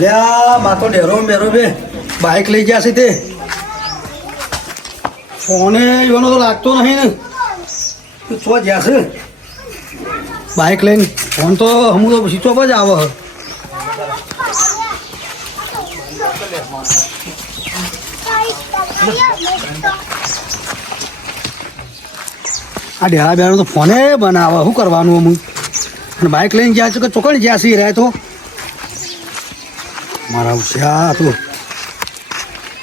અલ્યા મા તો ડેરો મેરો બે બાઇક લઈ ગયા છે તે ફોને એવાનો તો લાગતો નહીં ને તો જ્યાં છે બાઇક લઈને ફોન તો હું તો સ્વિચ ઓફ જ આવે આ ડેરા બેરા તો ફોને બનાવે શું કરવાનું અમુક અને બાઇક લઈને જ્યાં છે કે ચોકણ જ્યાં છે રહે તો મારા હોશિયાર તો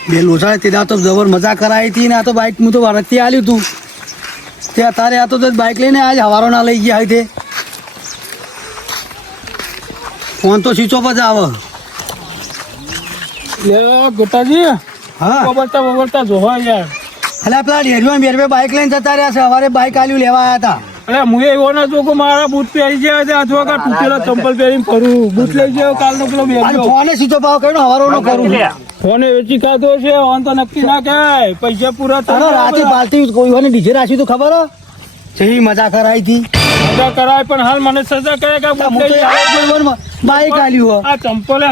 બે લોચા તે તો જબર મજા કરાવી હતી ને આ તો બાઇક હું તો વરખથી આલ્યું તું તે અત્યારે આ તો બાઇક લઈને આજ હવારો ના લઈ ગયા હોય તે ફોન તો સ્વિચ ઓફ જ આવે ગોટાજી હા બબડતા જોવા યાર એટલે પેલા ડેરીમાં બેરવે બાઇક લઈને જતા રહ્યા છે સવારે બાઇક આલ્યું લેવા આવ્યા હતા અરે હું એવો ના જો કે મારા બૂટ પહેરી જાય છે અથવા કે તૂટેલા ચંપલ પહેરીને ફરું બૂટ લઈ જાય કાલનો પેલો ફોને સ્વિચ ઓફ આવે કઈ હવારો ન કરું ફોન વેચી ખાધો છે ઓન તો નક્કી ના કહેવાય પૈસા પૂરા તારો રાતે પાલતી કોઈ હોય ડીજે રાખ્યું તો ખબર જેવી મજા કરાવી હતી સજા કરાય પણ હાલ મને સજા કરે કે બાઇક આલ્યું આ ચંપલ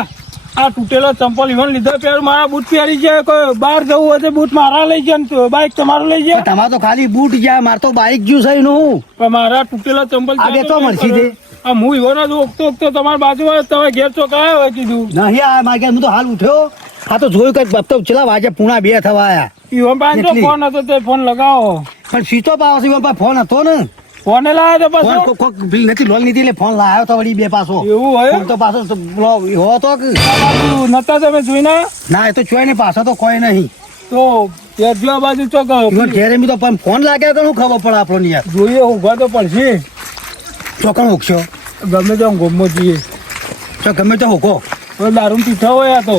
આ તૂટેલો ચંપલ ઇવન લીધો પહેર મારા બૂટ પહેરી જાય કોઈ બહાર જવું હોય તો બૂટ મારા લઈ જાય બાઇક તમારું લઈ જાય તમારે તો ખાલી બૂટ ગયા મારે તો બાઇક જ્યું છે નું પણ મારા તૂટેલા ચંપલ આ તો મળશે તે હું ઇવન જ ઓગતો તમારી બાજુ હોય તમે ઘેર ચોક આવ્યો હોય કીધું નહીં આ માગે હું તો હાલ ઉઠ્યો આ તો જોયું કઈ તો ચલા વાગે પૂણા 2 થવા આયા ઇવન પાસે ફોન હતો તે ફોન લગાવો પણ સ્વિચ ઓફ આવે ઇવન પાસે ફોન હતો ને ફોને લાવ્યો તો પાછો કોક બિલ નથી લોન લીધી એટલે ફોન લાવ્યો તો વળી બે પાછો એવું હોય ફોન તો પાછો હો તો નતા તમે જોઈને ના એ તો ચોય ને પાછો તો કોઈ નહીં તો ત્યાં બાજુ ચોક ઘેરે મી તો પણ ફોન લાગ્યા તો શું ખબર પડે આપણને યાર જોઈએ ઊંઘવા તો પડશે ચોકણ ઉગશો ગમે તે ગોમો જઈએ તો ગમે તો હોકો દારૂ પીઠા હોય આ તો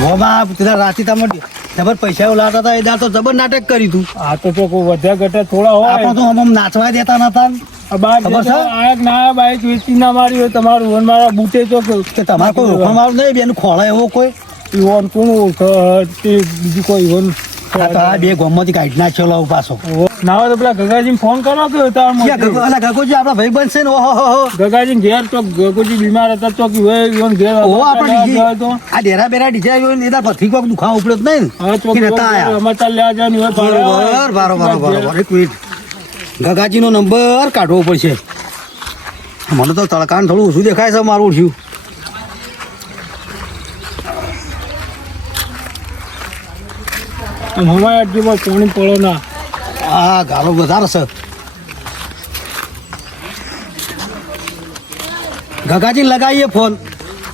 હોમાં પેલા રાતે તમે જબર પૈસા ઉલાતા હતા એ દાર તો જબર નાટક કર્યું તું આ તો ચોક વધ્યા ઘટ્યા થોડા હોય આપણે તો આમ નાચવા દેતા નતા બાર આયા ના બાઈક વેચી ના મારી હોય તમારું વન મારા બૂટે તો કે તમારે કોઈ રોકણ મારું નહીં બેન ખોળે એવો કોઈ ઈવન કોણ બીજું કોઈ ઈવન આ બે ગોમમાંથી કાઢી નાખ્યો લાવ પાછો ના હોય તો પેલા ગગાજી ફોન કરો કે ગગોજી આપડા ભાઈ બનશે ને ઓહો ગગાજી ઘેર ચોક ગગોજી બીમાર હતા ચોક ઈવન ઘેર આ ડેરા બેરા ડીજા એના પછી કોઈક દુખાવો ઉપડ્યો જ નહીં સમાચાર લેવા જવાનું હોય બરોબર એક મિનિટ ગગાજી નો નંબર કાઢવો પડશે મને તો તડકાને થોડું ઓછું દેખાય છે મારું થયું હમાય અડધી પાણી પડો ના હા ગાળો વધારે છે ગગાજી લગાવીએ ફોન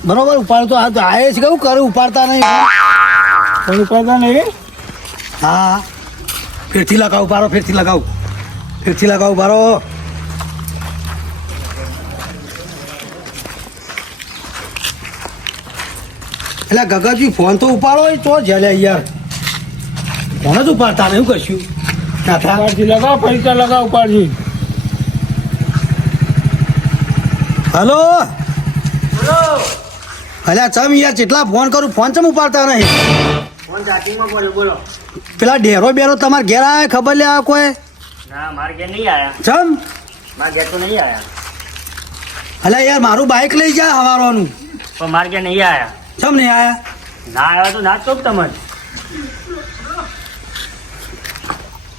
બરોબર ઉપાડતો આવે છે કેવું કરે ઉપાડતા નહીં ફોન ઉપાડતા નહીં હા ફેરથી લગાવું બારો ફેરથી લગાવું બારો એટલે ગગાજી ફોન તો ઉપાડો તો જેલે યાર ફોન જ ઉપાડતા નહીં કરશું લગાવ પૈસા લગાવ ઉપાડજી હલો અલ્યા ચમ યાર જેટલા ફોન કરું ફોન ચમ ઉપાડતા નહીં ફોન ચાર્જિંગમાં પડ્યો બોલો પેલા ડેરો બેરો તમારે ઘેર આવે ખબર લે આવે કોઈ ના મારે ઘેર નહીં આયા ચમ મારા ઘેર તો નહીં આયા અલ્યા યાર મારું બાઇક લઈ જાય હવારોનું પણ મારે ઘેર નહીં આયા ચમ નહીં આયા ના આવ્યા તો ના ચોક તમને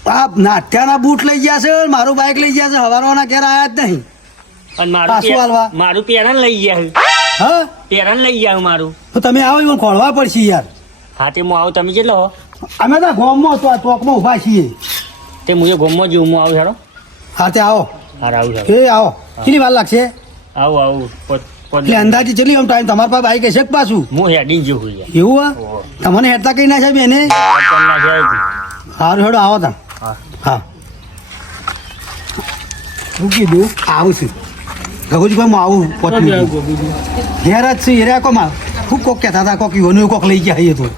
આ નાટ્યાના બૂટ લઈ ગયા છે મારું બાઇક લઈ ગયા છે હવારોના ઘેર આયા જ નહીં પણ પાછું હાલવા મારું પેરણ લઈ ગયા હા પેરણ લઈ ગયા મારું તો તમે આવો એમાં ખોળવા પડશે યાર હા તે હું આવું તમે કેટલો હો અમે તો ગોમમાં તો આ ચોકમાં ઊભા છીએ તે હું ગોમમાં જ હું આવું સારો હા તે આવો હાર આવું એ આવો કેટલી વાર લાગશે આવું એટલે અંદાજે ચલી આમ ટાઈમ તમારા પાસે બાઈક હશે કે પાછું હું હેડી જેવું યાર એવું હા તમને હેડતા કઈ ના છે બેને સારું હેડો આવો તા હા શું કીધું આવું છું ગગુજી ભાઈ હું આવું પહોંચી ઘેર જ છું હેરા કોમાં હું કોક કહેતા હતા કોક યોનું કોક લઈ ગયા હઈએ તો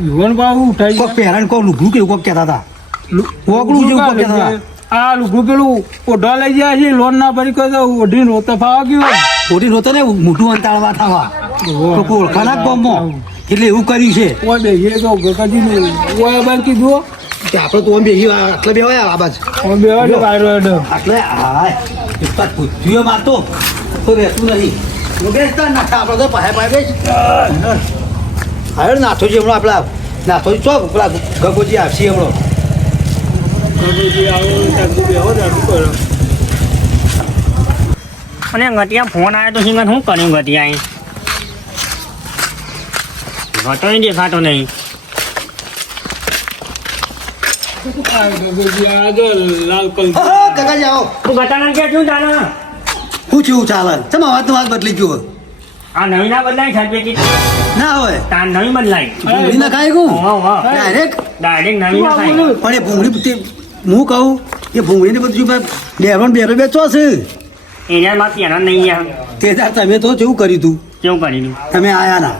ઈવન બાબુ ઉઠાઈ કોક પહેરાણ કોક લુગડું કેવું કોક કહેતા હતા ઓગળું જેવું કોક કહેતા હતા આ લુગડું પેલું ઓઢવા લઈ જાય છે લોન ના ભરી કોઈ તો ઓઢીને રોતો ફાવા ગયું ઓઢી નહોતો ને મોટું અંતાળવા થવા કોક ઓળખાના ગમમાં એટલે એવું કર્યું છે ઓય બે એ તો ગગાજી ઓય બાર કીધું કે આપણે તો બે આટલે બે હોય આ બાજુ બે વાગે વાયરો હેડો આટલે હાય એક પાછ પૂછ્યો મારતો તો રહેતું નહીં મુકેશ તાર નાખા આપણે તો પાહે પાહે બેસ હારે નાથોજી હમણાં આપણા નાથોજી ચો પેલા ગગોજી આવશે હમણાં અને ગટિયા ફોન આવ્યો તો સિંગર શું કર્યું ગટિયા ઘટો દેખાતો નહીં લાલ કલ હા કાકાજી આવો તું ગટાના કે શું ચાલે શું થયું ચાલે તમે વાત બદલી ગયો આ નવી ના બદલાય છે પેટી ના હોય તાર નવી બદલાય ભૂંગળી ના ખાય ગયું ડાયરેક્ટ ડાયરેક્ટ નવી ના થાય પણ એ ભૂંગળી તે હું કહું એ ભૂંગળીને બધું બેરો બેચો છે એને માં પેલા નહીં યાર તે તાર તમે તો કેવું કર્યું તું કેવું કર્યું તમે આયા ના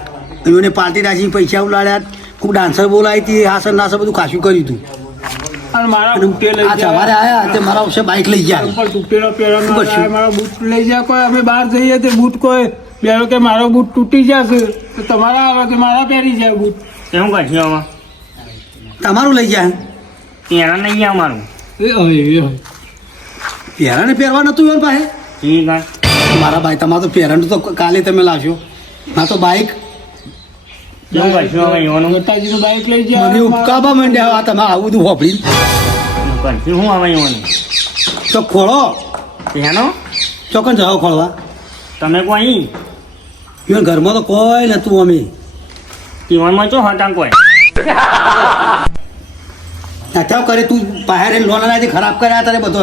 એમને પાર્ટી રાખી પૈસા ઉલાડ્યા ખૂબ ડાન્સર બોલાવી હતી હાસર નાસર બધું ખાસું કર્યું તું અને મારા બૂટે લઈ આ સવારે આયા તે મારા વિશે બાઇક લઈ ગયા ચંપલ તૂટેલો પહેરવાનો શું કરશું? આવે, મારા બૂટ લઈ જાય કોઈ અમે બહાર જઈએ તે બૂટ કોઈ બેરો કે મારો બૂટ તૂટી જશે તો તમારા આવે કે મારા પહેરી જાય બૂટ કેવું કરશું હવે તમારું લઈ ગયા પેલા નહીં અમારું એ હોય પહેરાને પહેરવા નતું એમ પાસે ઠીક હે મારા ભાઈ તમારે તો પહેરાનું તો કાલે તમે લાવશો ના તો બાઇક કેવું કરશું હવે એવાનું ગતાજીનું બાઇક લઈ મને જાય ઉપકાબા માંડ્યા આ તમે આવું બધું હોપડી કરશું શું હવે એવાનું તો ખોળો એનો ચોકન જાઓ ખોળવા તમે કોઈ ઈવન ઘરમાં તો કોઈ નતું અમે જીવનમાં ચો હતા કોઈ અત્યાર કરે તું બહાર લોન લાવી ખરાબ કર્યા તારે બધો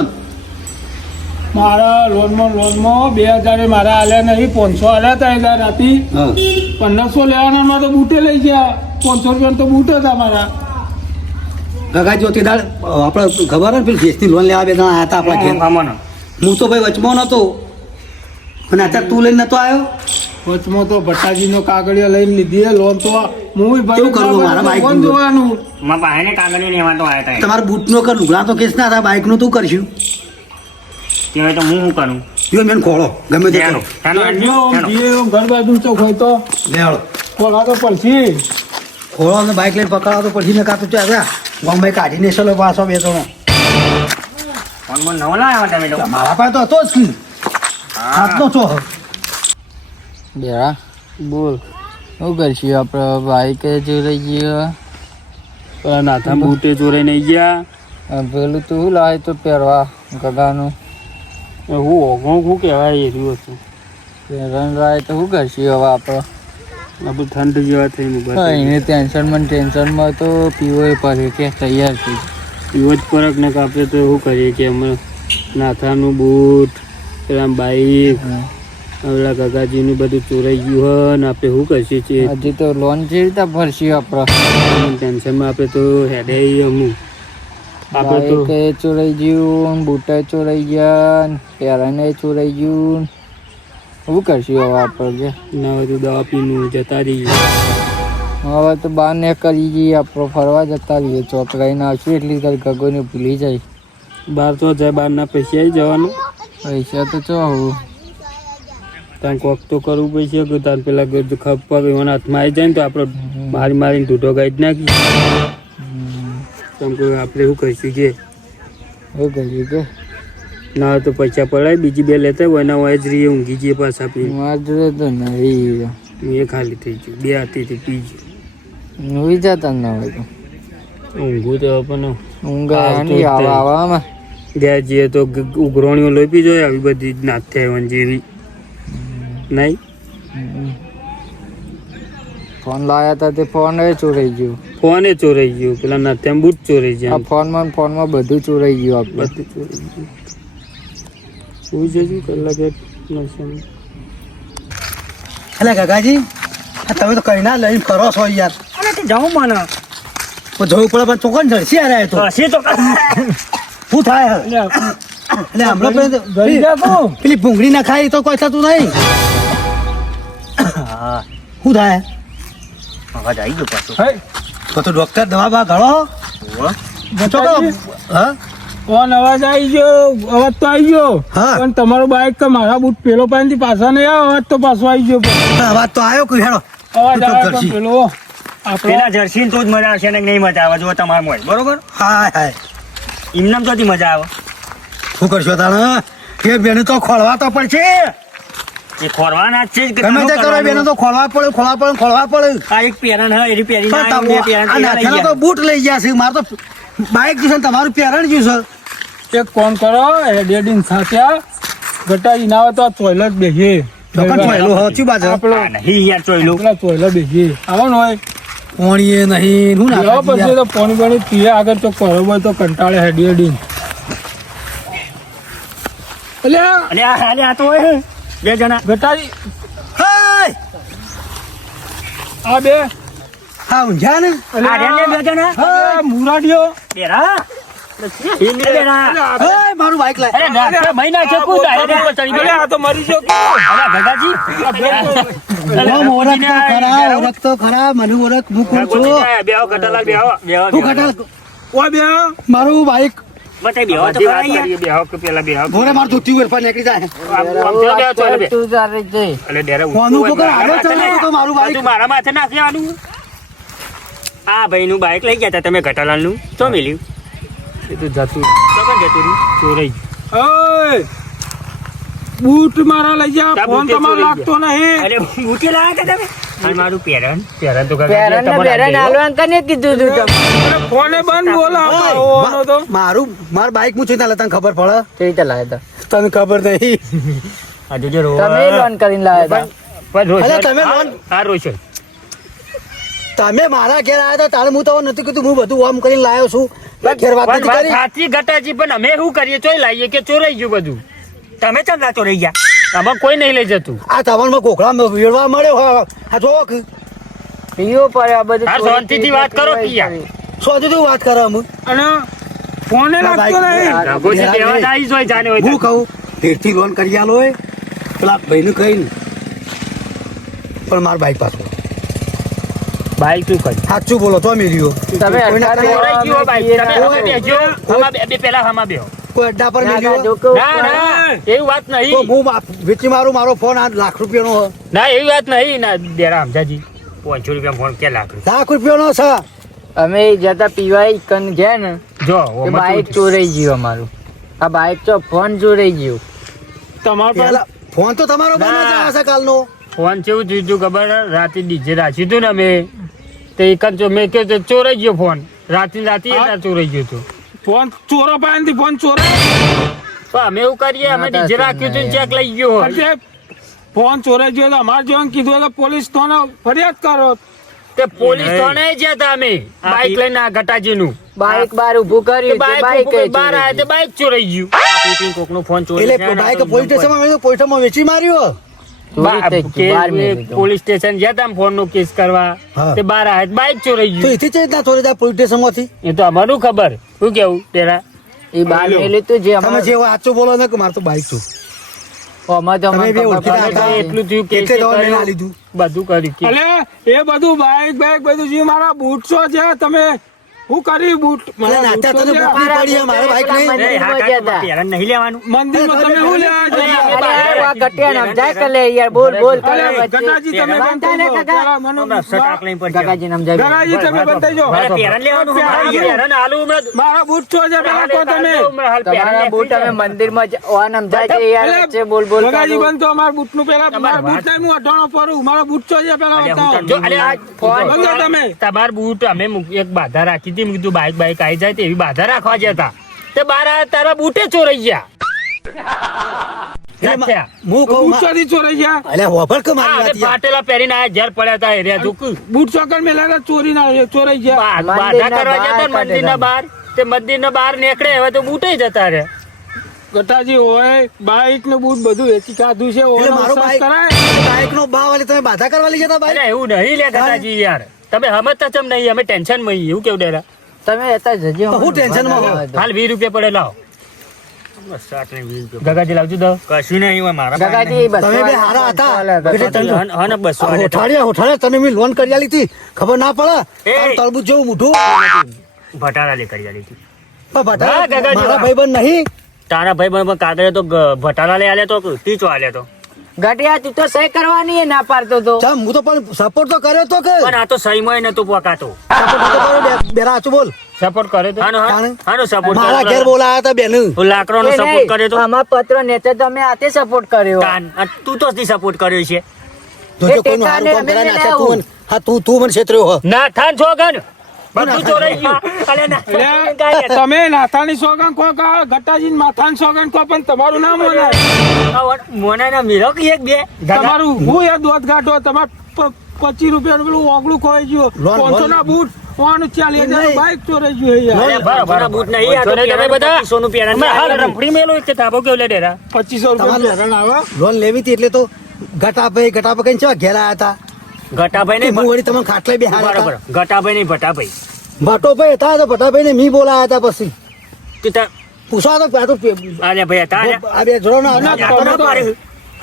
મારા લોનમાં 2000 મારા આલ્યા નહીં 500 આલ્યા હતા એટલે રાતી હા 1500 લેવાના માં તો બૂટે લઈ ગયા 500 રૂપિયા તો બૂટ હતા મારા ગગા જ્યોતિ દાળ આપણે ખબર ને પેલી ફેસની લોન લેવા બે જણા આવ્યા હતા આપણા ઘેર કામનો હું તો ભાઈ વચમાં નતો અને અત્યારે તું લઈને નતો આવ્યો વચમાં તો ભટ્ટાજીનો કાગળિયો લઈને લીધી લોન તો હું કેવું કરવું મારા બાઈક નું? જોવાનું માં પાહેને કાગળિયો લેવા તો આવ્યા હતા તમારા બૂટનો કર લુગડા તો કેસ ના થાય બાઇકનું તું કરશું તે તો હું શું કરું જો મેન ખોળો ગમે તે ચાલો કરો. ચાલો જો ઘર બાજુ ચોક હોય તો લેવડો ખોલા તો પડશે ખોળો અને બાઇક લઈને પકડાવો તો પછી મેં કાતું ચાલ્યા ગમે કાઢીને ચલો પાછો બે જણો ફોન માં નવો લાવ્યા તમે તો મારા પાસે તો હતો જ કી હાથનો ચો બેરા બોલ શું કરશું આપણે બાઈક ચોરાઈ ગયો નાથા બૂટે ચોરાઈ નહીં ગયા પેલું તું શું લાવે તો પહેરવા ગગાનું હું ઓઘો શું કહેવાય એ રહ્યું હતું પહેરવાનું લાવે તો શું કરશું હવે આપણે આપણે ઠંડ જેવા થઈને એને ટેન્શનમાં તો પીવો પડે કે તૈયાર થઈ એવો જ ફરક ને આપણે તો શું કરીએ કે અમે નાથાનું બૂટ પેલા બાઈક પેલા કાકાજીનું બધું ચોરાઈ ગયું હોય ને આપણે શું કરશું છે હજી તો લોન જે રીતે ભરશું આપણે ટેન્શનમાં આપણે તો હેડે અમુક આપણે તો બાઈક ચોરાઈ ગયું બૂટ ચોરાઈ ગયા પહેરાને ચોરાઈ ગયું શું કરશું હવે આપણે કે ના હોય તો દવા પીનું જતા રહીએ હવે તો બહાર ને કરી જઈએ આપણે ફરવા જતા રહીએ ચોકડાઈને આવશું એટલી તારી ગગોને ભૂલી જાય બહાર તો જાય બહારના પૈસા આવી જવાનું પૈસા તો ચો હું તાન કોક તો કરવું પડશે કે તાન પેલા ખપ્પા એવાના હાથમાં આવી જાય ને તો આપણે મારી મારીને ઢૂઢો ગાઈ જ નાખી કેમ કે આપણે શું કહીશું કે શું કર્યું કે ના હોય તો પૈસા પડાય બીજી બે લેતા હોય એના હોય જ રહીએ ઊંઘી જઈએ પાછા પી મારા જોડે તો નહીં એ ખાલી થઈ ગયું બે હાથેથી પી ગયું હોઈ જતા ન હોય તો ઊંઘું તો પણ ઊંઘ આવતું જ નહીં નહીં. આવામાં ગયા જઈએ તો ઉઘરોણીઓ લોપી જોઈએ આવી બધી નાથે આવવાની જેવી નહીં ફોન લાયા હતા તે ફોન એ ચોરાઈ ગયો ફોને ચોરાઈ ગયું પેલા નાથે બૂટ ચોરાઈ આ જાય ફોનમાં બધું ચોરાઈ ગયું આપણે બધું ચોરાઈ ગયું સુઈ જજો કલાકે નશામાં. એટલે કાકાજી આ તમે તો કઈ ના લઈને ફરો છો યાર અરે તે જાઉં મને તો જવું પડે પણ ચોકન જડસી આ તો હસી તો શું થાય હવે? એટલે હમણાં ઘરી જા તું. પેલી ભૂંગળી ના ખાય તો કોઈ થતું નહીં હા શું થાય અવાજ આવી ગયો પાછો હે, તો ડોક્ટર દવા બા ગળો બતાજી. હા ફોન અવાજ આવી ગયો અવાજ તો આવી ગયો હા. પણ તમારો બાઈક કે મારા બૂટ પેલો પાસેથી પાછા નહીં આવે અવાજ તો પાછો આવી ગયો વાત તો આવ્યો કે હેડો અવાજ તો આવે પણ ઘરસી. પેલો આપણો પેલા જર્સી તો જ મજા આવશે ને નહીં મજા આવે જો તમારે મોય બરોબર હાય હાય એમનામ તોથી મજા આવે શું કરશો તાણે એ બેન તો ખોળવા તો પડશે એ ખોરવાના જ છે જ કે ગમે શું તે કરો કરવાનું? બેનો તો ખોલવા પડે આ એક પેરણ હા એની પેરી પણ ના બે પેરણ આ નાથાનો તો બૂટ લઈ ગયા છે મારે તો બાઇક જોશે ને તમારું પેરણ જ્યું છે એક કામ કરો ડેડીને સાચા ગટાઈ ના આવે તો આ ટોયલેટ બેસીએ ચોકન ચોયલો હચી બાજુ આપણો નહીં યાર ચોયલું પેલા ટોયલેટ બેસીએ આવવાનું હોય પોણીએ નહીં હું લેવા ના પછી તો પાણી પાણી પીએ આગળ તો બરોબર તો કંટાળે હેડી હેડી અલ્યા અલે આ તો હોય બે જણા ગટાઈ હાય આ બે હા ઊંઝા ને આ રહ્યા ને બે જણા આ મુરાડીઓ બેરા હિન્દી બેરા હાય મારું બાઇક લાય અરે ના મહિના છે કુ ડાયરેક્ટ ઉપર ચડી અલ્યા આ તો મરી ગયો અરે ગગાજી ઓળખ તો ખરા મને ઓળખ હું કોણ છું બેહો કટાલાલ બેહો હું ખટાલ ઓ બે મારું બાઇક બતાઈ બેહો તો ખરા યાર બેહો કે પેલા બેહો ભોરે મારું ધોતી ઉપર નીકળી જાય તું તારે જઈ અલે ડેરા કોનું પકડ આગળ ચલાવ તો મારું બાઇક તું મારા માથે નાખી આનું આ ભાઈ નું બાઇક લઈ ગયા હતા તમે કટાલાલ નું તો મિલ્યું એ તો જતું તો જતું રહ્યું ચોરાઈ ઓય બૂટ મારા લઈ જા તા ફોન બૂટે તમારો ચોરાઈ લાગતો નહીં અરે બુટી લાયા હતા તમે અને મારું પેરણ પેરણ તો પેરણ ને પેરણ હાલવાનું કને કીધું તું તમે ફોને બંધ બોલાવવાનો તો મારું માર બાઇક હું છું તને ખબર પડે કેવી રીતે લાવ્યા તને ખબર નહીં આ જોજો રો હતા તમે લોન કરીને લાવ્યા હતા પણ અલ્યા તમે લોન આ રોશન તમે મારા ઘેર આવ્યા હતા તારે હું તો નથી કીધું હું બધું ઓમ કરીને લાવ્યો છું ઘેર વાત પણ નથી વાત કરી સાચી ગટાજી પણ અમે શું કરીએ ચોય લાવીએ કે ચોરાઈ ગયું બધું તમે ચમ ના ચોરાઈ ગયા આમાં કોઈ નહીં લઈ જતું આ તવરમાં કોકડા વેળવા મળ્યો આ જોવો કે પીવો પડે આ બધું હા, શાંતિથી વાત કરો, પિયા. સોજું વાત કરે અમે અને ફોને લાગતો નહીં રાઘોજી દેવા જ આવી જોઈ જાને હોય હું કહું ફેરથી લોન કરી આલો હોય પેલા ભાઈને કહીને પણ માર બાઈક પાછો બાઈક તું કરી સાચું બોલો તો મેલ્યો તમે કોઈના અટકાવી ઘરે ચોરાઈ ગયું બાઈક તમે ઓય. હવે બેસજો હમા બે પેલા હમા બેહો કોઈ અડ્ડા પર મેલ્યો ના ના એવી વાત તો નહીં હું વેચી મારું મારો ફોન 8 લાખ રૂપિયાનો હ. ના એવી વાત નહીં ના દેરા સમજાજી 500 રૂપિયા ફોન કે લાખ લાખ રૂપિયાનો છે અમે જતા પીવાય કન ગયા ને જો એ બાઈક ચોરાઈ ગયું અમારું આ બાઈક તો ફોન ચોરાઈ ગયું તમારા પાસે પેલા ફોન તો તમારો બંધ જ ના. આવશે કાલનો ફોન કેવું થયું તું ખબર રાતે ડીજે રાખ્યું હતું ને અમે તે એક જ મેં કે ચોરાઈ ગયો ફોન રાતે ચોરાઈ ગયો હતો ફોન ચોરો પાસેથી ફોન ચોરાય તો અમે એવું કરીએ અમે ડીજે રાખ્યું હતું ચેક લઈ ગયો હોય. અને ફોન ચોરાઈ ગયો તો અમારે જેવું કીધું તો પોલીસ થોને ફરિયાદ કરો તે પોલીસ થોને જ્યાં હતા અમે બાઈક લઈને આ ગટાજી નું બાઈક બાર ઉભું કર્યું તે બાઈક બહાર આવ્યા તે બાઈક ચોરાઈ ગયું કોકનો ફોન એટલે બાઈક પોલીસ સ્ટેશનમાં મેં પોલીસ સ્ટેશનમાં વેચી માર્યો પોલીસ સ્ટેશન ગયા હતા ફોન નો કેસ કરવા હા. તે બહાર આવ્યા બાઈક ચોરાઈ તો ગયું એથી જ ના થોડી જાય પોલીસ સ્ટેશનમાંથી એ તો અમારું ખબર શું કેવું તેરા એ બાર મેલી તું જે તમે જે સાચું બોલો ને કે મારે તો બાઈક છું અમારે તો તમે બે ખબર ઓળખીતા પડે હતા. છે. એટલું થયું કેસ એટલે દવા લઈને કર્યું. આ લીધું બધું કર્યું કે અલે એ બધું બાઈક બધું જે મારા બૂટસો છે તમે શું કરી બૂટ અરે નાચા તને બુકની પડી છે, મારે બાઈક નહીં મંદિરમાં ગયા હતા. નહીં લેવાનું મંદિરમાં તમે શું લેવા અરે ગયા? અરે આ કટિયા સમજાય કે લે યાર બોલ બોલ કરે અરે વચ્ચે. ગટાજી તમે વાંધા ને કાકા. પેલા મને કાકાજી ને સમજાય ગટાજી તમે બતાવજો મારા બૂટસો છે પેલા તો તમે તમારા બૂટ અમે મંદિરમાં ઓન સમજાય છે યાર અલે, વચ્ચે બોલ બોલ ગટાજી કરો. બંધ તો અમારા બૂટનું પેલા મારા બૂટ નહીં હું અઢાણો ફરું મારા બૂટસો છે પેલા બતાવો બંધો તમે તમાર બૂટ અમે એક બાધા રાખી હતી મેં કીધું બાઈક બાઈક આવી જાય તો એવી બાધા રાખવા જતા તે બાર આ તારા બૂટે ચોરાઈ ગયા એટલે નાખ્યા. હું કહું બૂટસોથી ચોરાઈ ગયા અલ્યા હોભળ કે હા, મારી હવે વાત યાર. ફાટેલા પહેરીને આયા ઘેર પડ્યા હતા એરિયા ધૂક બૂટ ચોકર મેલા ચોરી ના ચોરાઈ ગયા બાધા કરવા જતા બહાર મંદિરના બહાર તે મંદિરના બહાર નીકળે હવે તો બૂટે જતા રે ગટાજી હોય બાઈક નું બૂટ બધું વેચી કાઢું છે એટલે ઓનો મારો વિશ્વાસ કરાય બાઈક નો ભાવ વાળી તમે બાધા કરવા લઈ જતા બાઈક અરે એવું નહીં લે ગટાજી યાર તમે સમજતા ચમ નહીં અમે ટેન્શન માં છીએ. એવું કેવું ડેરા તમે હતા જજો હું ટેન્શનમાં હોઉં? હાલ 20 રૂપિયા પડે લાવો ગગાજી લાવજો દો કશું નહીં મારા કાકાજી તમે બે હારા હતા એટલે તને હા 200 હોઠાડ્યા તને મેં લોન કરી આલી હતી ખબર ના પડે એ. તારું તરબૂચ જેવું મોઢું ભટારા લે કરી આલી હતી પણ ભટા, હા, ગગાજી, મારા હા. ભાઈબંધ નહીં તારા ભાઈ પણ કાગળે તો ભટારા લે આલે તો તીચો આલે તો ગટિયા તું તો સહી કરવાની એ ના પાડતો તો ચમ હું તો પણ સપોર્ટ તો કર્યો તો કે પણ આ તો સહીમાં નતું પોકાતો સપોર્ટ તો કર્યો બેરા હાચું બોલ સપોર્ટ કરે તો હાનો સપોર્ટ મારા ઘેર બોલાયા હતા બેન લાકડો નો સપોર્ટ કરે તો આમાં પત્ર નેતા તમે હાથે સપોર્ટ કર્યો તું તો સપોર્ટ કર્યો છે જો કોઈનું હારું કામ કરાય ના છે તું હા તું મને છેતર્યો હો ના થાન છોગન બધું ચોરાઈ ગયું અલે ના તમે નાથાની સોગન કો કા ગટાજી માથાની સોગન કો પણ તમારું નામ હોય મોના ના મિરો કે એક બે તમારું હું યાર દોત ગાંઠો તમાર 25 રૂપિયાનું પેલું ઓગળું ખોઈ ગયું 500 ના બૂટ 40,000 બાઈક ચોરાઈ ગયું યાર બરાબર બૂટ નહીં આ તો તમે બધા 100 નું પેરણ હાલ રફડી મેલો એક તાબો કેવ લે ડેરા 2500 રૂપિયા પેરણ આવે લોન લેવી હતી એટલે તો ગટાભાઈ કઈ ચેવા ઘેર આયા હતા ગટાભાઈ ને હું વળી તમને ખાટલે બેહાડ્યા બરાબર ગટાભાઈ ને ભટાભાઈ ભટોભાઈ હતા તો ભટાભાઈ ને મી બોલાયા હતા પછી તું પૂછવા તો અરે ભાઈ તારે આ બે જોડો ના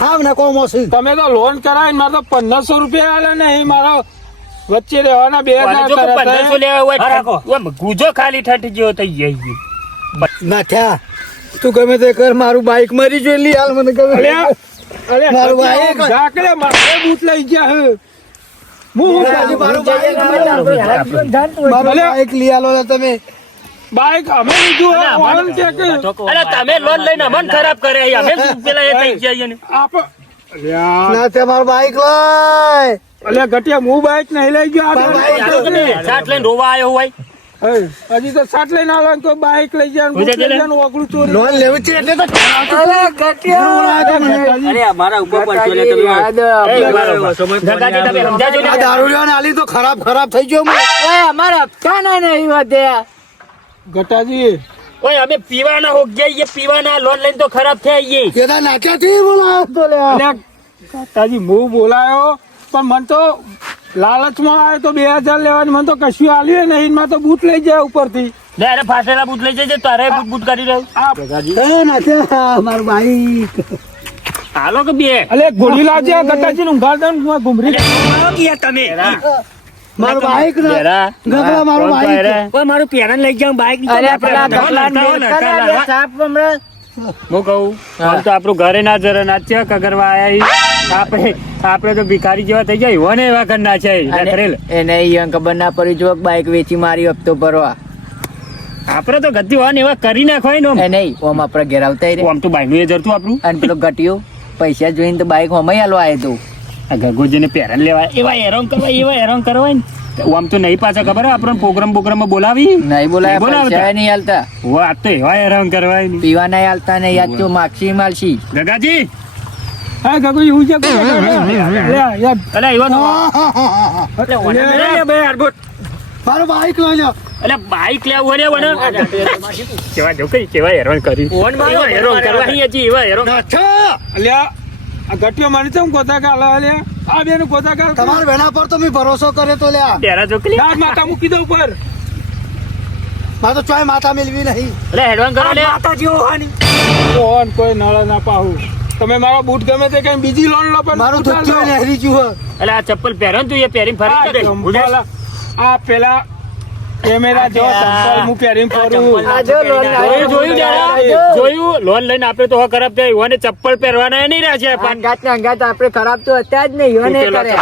હા ને કોમ હશે તમે તો લોન કરાવીને મારે તો 1500 રૂપિયા આલે ને એ મારો વચ્ચે રહેવાના 2000 1500 લેવા હોય ગુજો ખાલી ઠઠ જેવો થઈ જાય ના થયા તું ગમે તે કર મારું બાઈક મરી જો લી હાલ મને ગમે અરે મારું બાઈક ઝાકડે મારે બૂટ લઈ ગયા હે મારું બાઈક લઈ આલો તમે બાઈક અમે લીધું હે ઓન કે અરે તમે લોન લઈને મન ખરાબ કરે અમે પેલા એ થઈ ગયા ને આપ ના તે મારું બાઈક લઈ અલ્યા ગટિયા હું બાઈક નહીં લઈ ગયો સાત લઈને રોવા આવ્યો હોય હજી તો સાત લઈને આલો તો બાઈક લઈ જાય ઓગળું ચોરી લોન લેવી છે એટલે તો અરે મારા ઉપર પર ચોલે તમે ગગાજી તમે સમજાજો આ દારૂ લેવાને આલી તો ખરાબ થઈ ગયો અમારા હપ્તા ના નહીં વધે ગટાજી ઓય અમે પીવાના હો ગયા પીવાના લોન લઈને તો ખરાબ થઈ ગઈ કેદા નાખ્યા થી બોલાવ તો લે ગટાજી હું બોલાયો પણ મન તો લાલચમાં આવે તો 2000 લેવાની મને તો કશું આલ્યું નહીં માં તો બૂટ લઈ જાય ઉપરથી અરે ફાટેલા બૂટ લઈ જજે તારે બૂટ કરી રહ્યો એ નાખ્યા મારું બાઈક હાલો કે બે અલે ગોળી લાવજે ગટાજી નું ઘર દન ઘુમરી ગયા તમે મારું બાઈક બેરા ગગડા મારું બાઈક ઓય મારું પેરણ લઈ જાવ બાઈક અરે પેલા ગફલા સાપ હમણાં હું કહું આમ તો આપણું ઘરે ના જરા ના છે કગરવા આયા આપણે તો ભિખારી જેવા થઈ જાય હોને એવા કરના છે એને ઈ ખબર ના પડી જો બાઈક વેચી મારી હપ્તો ભરવા આપણે તો ગતિ હોય ને એવા કરી નાખવાય ને એ નહીં ઓમ આપડે ઘેર આવતા રે આમ તો બાઈક નું એ જરતું આપણું અને પેલો ગટિયો પૈસા જોઈને તો બાઈક હમણાં હાલો આવ્યો તો આ ગગોજીને પેરણ લેવા એવા હેરાન કરવાય ને આમ તો નહીં પાછા ખબર આપણને પ્રોગ્રામ બોલાવી નહીં બોલાય પૈસા નહીં હાલતા આ તો એવા હેરાન કરવાય ને પીવા નહીં હાલતા ને યાદ તો માગશી માલશી ગગાજી હા ગગુ એવું છે અલે એવો મારું બાઈક લઈ જાઓ અલે બાઈક લેવું રે વને કેવા જો કઈ કેવા હેરાન કરી ફોન માં હેરાન કરવા હી હજી એવા હેરાન અચ્છા અલ્યા આ ગટિયો મને ચમ કોતા કાલા અલ્યા આ બેનું કોતા કાલ તમારા વેના પર તો મેં ભરોસો કર્યો તો લ્યા તેરા જોકલી દાદ માતા મૂકી દો ઉપર મારે તો ચોય માથા મેલવી નહીં અલે હેરાન કરો લે માતા જેવો હાની કોણ કોઈ નળ ના પાહું તમે મારો બૂટ ગમે તે કઈ બીજી લોન લો પણ મારું ધોતિયો લહેરી ગયું અલે આ ચપ્પલ પહેરન તું એ પહેરીને ફરી દે આ પેલા કેમેરા જો ચપ્પલ હું પહેરીને ફરું જોયું લોન લઈને આપણે તો ખરાબ થાય ઓને ચપ્પલ પહેરવાના નહીં રહ્યા છે અંગાત ને અંગાત આપણે ખરાબ તો હતા જ નહીં યોને કરે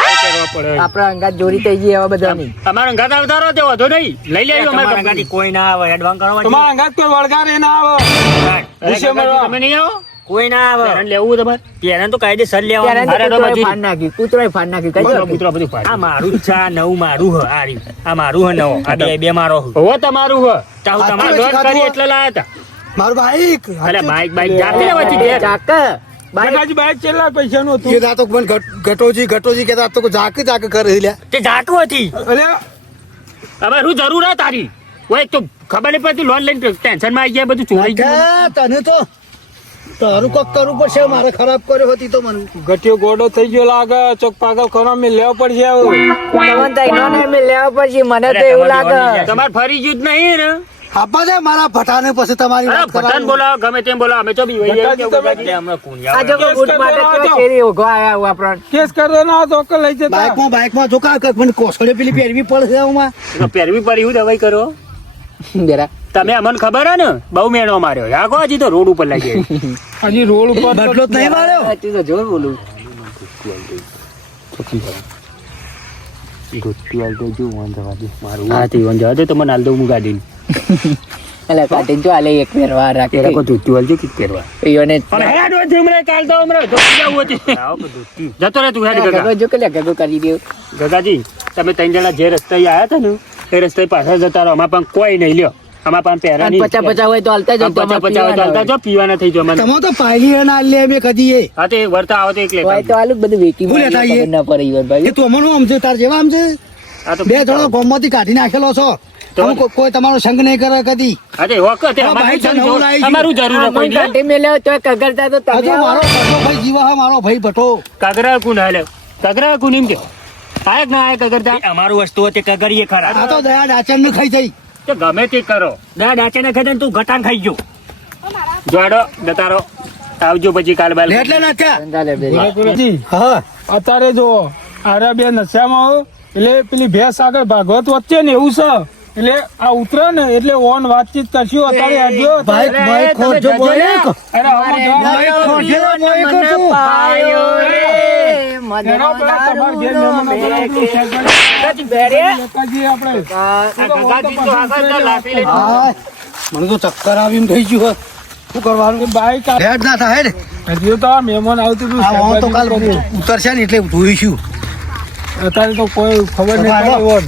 આપણા અંગાત જોડી થઈ ગઈ એવા બધા નહીં અમારા અંગાત આવતારો તે વધો નહીં લઈ લેજો અમારા અંગાતી કોઈ ના આવે એડવાન્સ કરવા તમારા અંગાત કોઈ વળગારે ના આવે તમે નહીં આવો કોઈ ના આવે પેરણ લેવું તમારે પેરણ તો કાયદેસર લેવાનું ફાન નાખી કૂતરો ફાન નાખી કૂતરો બધું ફાડ આ મારું છે આ નવું મારું હ આ રી આ મારું હ નવો આ બે મારો હો તમારું હ તાહુ તમારે લોન કરી એટલે લાયા હતા મારું બાઈક અલે બાઈક જાતે લેવાતી દે ચાક બાઈક બાઈક કેટલા પૈસા નું હતું એ દાતો મને ઘટોજી કેતા તો જાકે કરે લ્યા તે જાટું હતી અલ્યા હવે શું જરૂર હે તારી ઓય તો ખબર નહીં પડતી લોન લઈને ટેન્શન માં આવી ગયા બધું ચોરી ગયું તને તો તારું કોક કરવું પડશે મારે ખરાબ કર્યો હતી તો મને ગટિયો ગોડો થઈ ગયો લાગે ચોક પાગલ ખરો મેં લેવો પડશે તમને તો એનો ને મેં લેવા પડશે મને તો એવું લાગે તમારે ફરી ગયું જ નહીં ને આપા દે મારા ભટાને પછી તમારી વાત પઠાણ બોલાવો ગમે તેમ બોલાવો અમે તો બી વહી આ જો બૂટ માટે તો કેરી ઓઘો આયા હું આપણને કેસ કરવો ના તો કે લઈ જતા બાઈકમાં જો કા મને કોસડે પેલી પહેરવી પડશે હું પહેરવી પડી હું દવાઈ કરો જરા તમે અમને ખબર હે ને બહુ મેણો માર્યો યાગો હજી તો રોડ ઉપર લાગી હજી રોડ ઉપર બદલો જ નહીં માર્યો તું તો જોર બોલું હા તે ઈવન જવા દે તો મને હાલ દઉં હું ગાડી એટલે કાઢીને જો આલે એક ફેર વાર રાખે પેલા કોઈ ધોતી વાળજો કે પહેરવા ઈયોને પણ હેડ હોય હમણાં કાલ તો હમણાં ધોતી જવું હતી જતો રહે તું હેડ ગગો ગગા જો કે લે ગગો કરી દે ગગાજી તમે ત્રણ જણા જે રસ્તે આવ્યા હતા ને એ રસ્તે પાછળ જતા રહો અમારા પણ કોઈ નહીં લ્યો અમારા પણ પહેરા નહીં પચા પચા હોય તો હાલતા જ પચા પચા હોય તો હાલતા જો પીવાના થઈ જાઓ મને તમે તો પાયલી ના લે મેં કદી એ હા તે વર્તા આવો તો એક હોય લેતા તો આલુ બધું વેકી ભૂલે મારી થાય એ. ખબર ના પડે ઈવન એ ભાઈ તું અમનો આમ છે તાર જેવા આમ છે હા તો બે જણો ગોમમાંથી કાઢી નાખેલો છો તો? તમે કોઈ તમારો સંગ નહીં કરે કદી હા તે હોક તે હા, ભાઈ, તને હું લાવી અમારું જરૂર આ કોઈ મને કાઢી મેલ્યો તો કગરતા તો આ તમે તો મારો આવો. ભટ્ટો ભાઈ જીવા હા મારો ભાઈ ભટ્ટો કાગરા કુન હાલે કાગરા કુન એમ કે આયક ના આયક કગરતા અમારું વસ્તુ તે કગરીએ ખરા આ તો દયા ડાચન નું ખાઈ જઈ તો ગમે તે કરો દા ડાચે ને ખાઈ તું ગટાન ખાઈ ગયો જોડો જતારો આવજો પછી કાલ બાલ એટલે ના ત્યાં ચાલે બે. હા અત્યારે જો આરા બે નશામાં એટલે પેલી ભેંસ આગળ ભાગવત વચ્ચે ને એવું છે એટલે આ ઉતરે ને એટલે ઓન વાતચીત કરશું અત્યારે આજો ભાઈ ભાઈ ખોરજો બોલે અરે આમાં જવા ભાઈ ખોરજો બોલે કરતું પાયો રે, એનો પેલા તમારા ઘેર મહેમાનો પેલા પેલું શાકભાજી લેતાજી આપણે ગગાજી તો આગળ તો લાફી લે હા મને તો ચક્કર આવીને થઈ ગયું હોત. શું કરવાનું બાઈક હેડ ના થાય હેડ હજી તો આ મહેમાન આવતું હતું આ વાં તો કાલ શાકભાજી ઉતરશે ને એટલે જોઈશું અત્યારે તો કોઈ ખબર નહીં હાલો. પડે ઓન.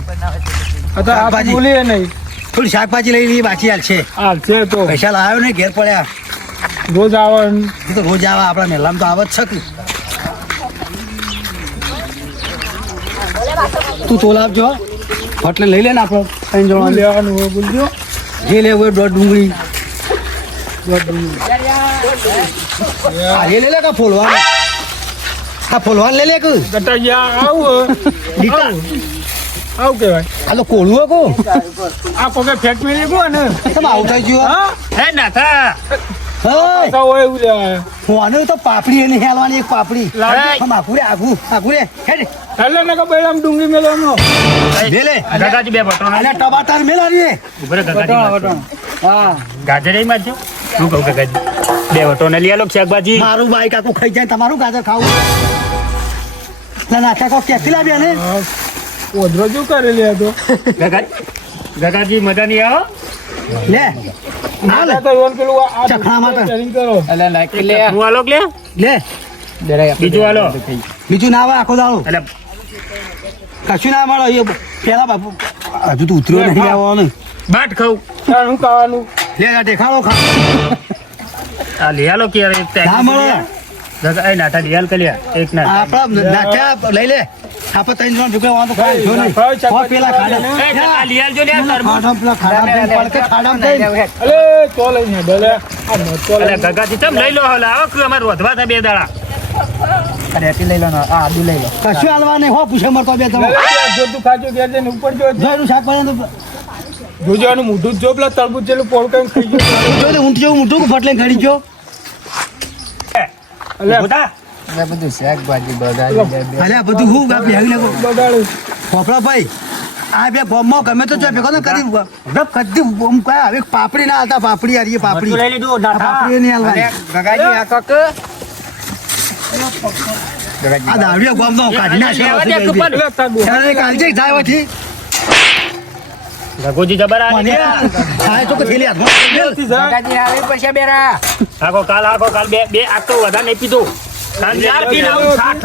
અત્યારે આપણે શાકભાજી. બોલીએ નહીં થોડી શાકભાજી લઈ લઈએ બાકી હાલ છે હાલ છે તો પૈસા લાવ્યો ને ઘેર પડ્યા રોજ આવે એ તો રોજ આવે આપણા મહેલામાં તો આવે જ છે કે. તું તોલ આપજો એટલે લઈ લે ને આપણે ત્રણ જણા લેવાનું હોય બોલજો જે લેવું હોય દોઢ ડુંગળી આ એ લઈ લે કા ફોલવાનું આ ફોલવાનું લઈ લે કે ગટાઈયા આવું દીકા આવું કહેવાય આ તો કોળું હો કો આ પગે ફેટ મેલી ગયો ને તમે આવું થઈ ગયું હા હે ના થા હે તો હોય એવું લેવાય ફોને તો પાપડી એને હેલવાની એક પાપડી લાવ. આમ આઘું રે આઘું રે હેડ એટલે ને કે ભાઈ આમ ડુંગળી મેલવાનો લે લે ગગાજી બે બટરો અને ટમાટર મેલાની ઉભરે ગગાજી મારજો. હા ગાજર એ મારજો શું કહું ગગાજી બે વટો ને લઈ આલો શાકભાજી મારું બાઈક આખું ખાઈ જાય તમારું ગાજર ખાવું ના નાખા કો કેથી લાવ્યા ને ઓધરો જો કરેલી હતો ગગાજી મજા નહીં આવો લે ના લે તો એવન પેલું આ ચખણામાં તો. sharing કરો એટલે નાખી લે હું આલો કે લે લે બીજું આલો બીજું ના આવે આખો દાડો એટલે કશું ના મળે એ પેલા બાપુ હજુ તો ઉતર્યો નહીં આવવાનો બાટ ખાઉં તાર શું ખાવાનું લે આ દેખાડો ખા આ લઈ આલો કે યાર એક ના મળે ગગા એ નાટા લઈ આલ કે લ્યા એક ના આપડા નાખ્યા લઈ લે આપણે ત્રણ જણ ઢુકડા વાંધો ખાય જો નહીં હો પેલા ખાડા આ લઈ આલજો લે તરબૂચ ખાડા પેલા ખાડા થઈને પડકે ખાડા થઈને અલે તો લઈને ડલે આ મરચો એટલે લઈને ગગાજી તમે લઈ લો હવે આવો કે અમારે વધવા થાય બે દાડા રેતી લઈ લો ને આ આદુ લઈ લો કશું હાલવા નહીં હો પૂછે મરતો બે તમે જો તું ખાજો ઘેર જઈને ઉપર જો જોઈનું શાક બને તો જોજો આનું મોઢું જ જો પેલા તરબૂચ જેટલું પોળ કઈ ખાઈ ગયું જો ઊંટ જેવું મોટું ફટલે ઘડી ગયો અલે બધા એટલે બધું શાકભાજી બગાડી લે બે. અલ્યા બધું હું ગા બેહી લે બગાડ્યું પોપડા ભાઈ આ બે બોમ્બમાં ગમે તો જો ભેગો ને કરી રબ કદી બોમ્બ કયા હવે પાપડી ના હાલતા પાપડી હારીએ પાપડી લઈ લીધું આ પાપડી નહીં હાલવાની ગગાજી આ કોક આ દારૂડિયા બોમ્બ નો કાઢી નાખ્યો લેવા દે તું પણ. એટલે તાર ડોહા ત્યારે કાલજે જાય વથી રઘુજી જબર આ મને થાય તો કે થેલી હાથમાં થી જાય. ગગાજી આવી પડશે બેરા આખો કાલ બે બે આ તો વધારે નહીં પીધું કાલ ચાર પીને આવું સાત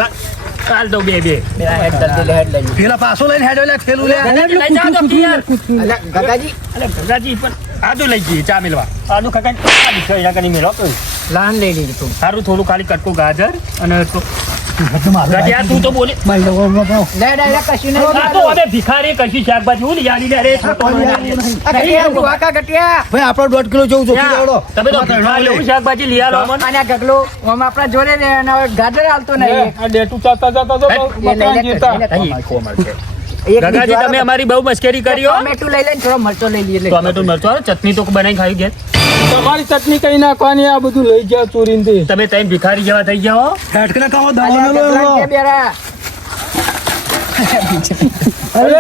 કાલ તો બે બે હેડ જલ્દી લે હેડ લઈ પેલા પાછો લઈને હેડો લે થેલું લે લઈ જાઓ તો પી યાર. અલે ગગાજી અલે ગગાજી પણ આદુ લઈ જઈએ ચા મેલવા આદુ ખકાઈ કરી મેળો લાન લઈ લીધું તું સારું થોડું ખાલી કટકું ગાજર અને ગગાજી આ તું તો બોલે લે ડાયરેક્ટ કશું નહીં આ તો હવે ભિખારી કશી શાકભાજી હું લઈ આલી લે રે છોટો લઈ આલી. આ ગટિયા ભૂકા ગટિયા ભાઈ આપણો 1.5 કિલો જેવું ચોખી લેવડો તમે તો ભિખારી એવું શાકભાજી લઈ આલો અમને. અને આ ગગલો આમ આપણા જોડે ને અને હવે ગાજર હાલતો નહીં આ ડેટું ચાલતા ચાલતા તો મકાન જીતા અહીં ખોમર છે. એક ગગાજી તમે અમારી બહુ મસ્કરી કરી હો. ટમેટું લઈ લઈને થોડો મરચો લઈ લઈએ ટોમેટો મરચો આવે, ચટણી તો બનાવી ખાઈ ગયા. તમારી ચટણી કઈ નાખવાની આ બધું લઈ ગયા ચોરીને તે તમે તઈ ભિખારી જેવા થઈ ગયા હો. હેડકને કામો દવા મેલો કે બેરા અરે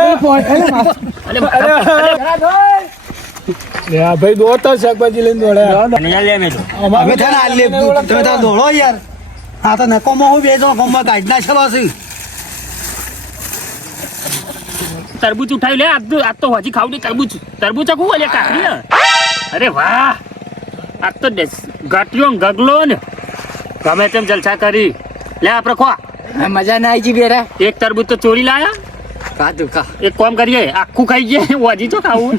અલે લે આ ભાઈ દોડતા શાકભાજી લઈને દોડ્યા અને યાર લે મેં તો. અમે છે ને આ લે તમે તાર દોડો યાર આ તો નકોમાં હું બે જણ ગમમાં કાઢી નાખેલો છે. તરબૂચ ઉઠાવી લે આજ તો હજી ખાવ નહીં તરબૂચ આખું અલે કાકડી ને. અરે વાહ આજ તો ગાંઠિયો ને ગગલો ને ગમે તેમ જલસા કરી લે આપણે ખો. મજા ના આવી જી બેરા. એક તરબૂચ તો ચોરી લાયા. કાધું ખા. એક કામ કરીએ આખું ખાઈ ગયા હજી તો ખાવું.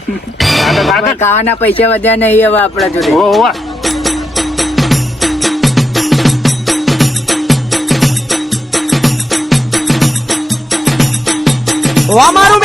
ખાવાના પૈસા વધ્યા નહીં હવે આપણા જોડે. ઓવા અમારું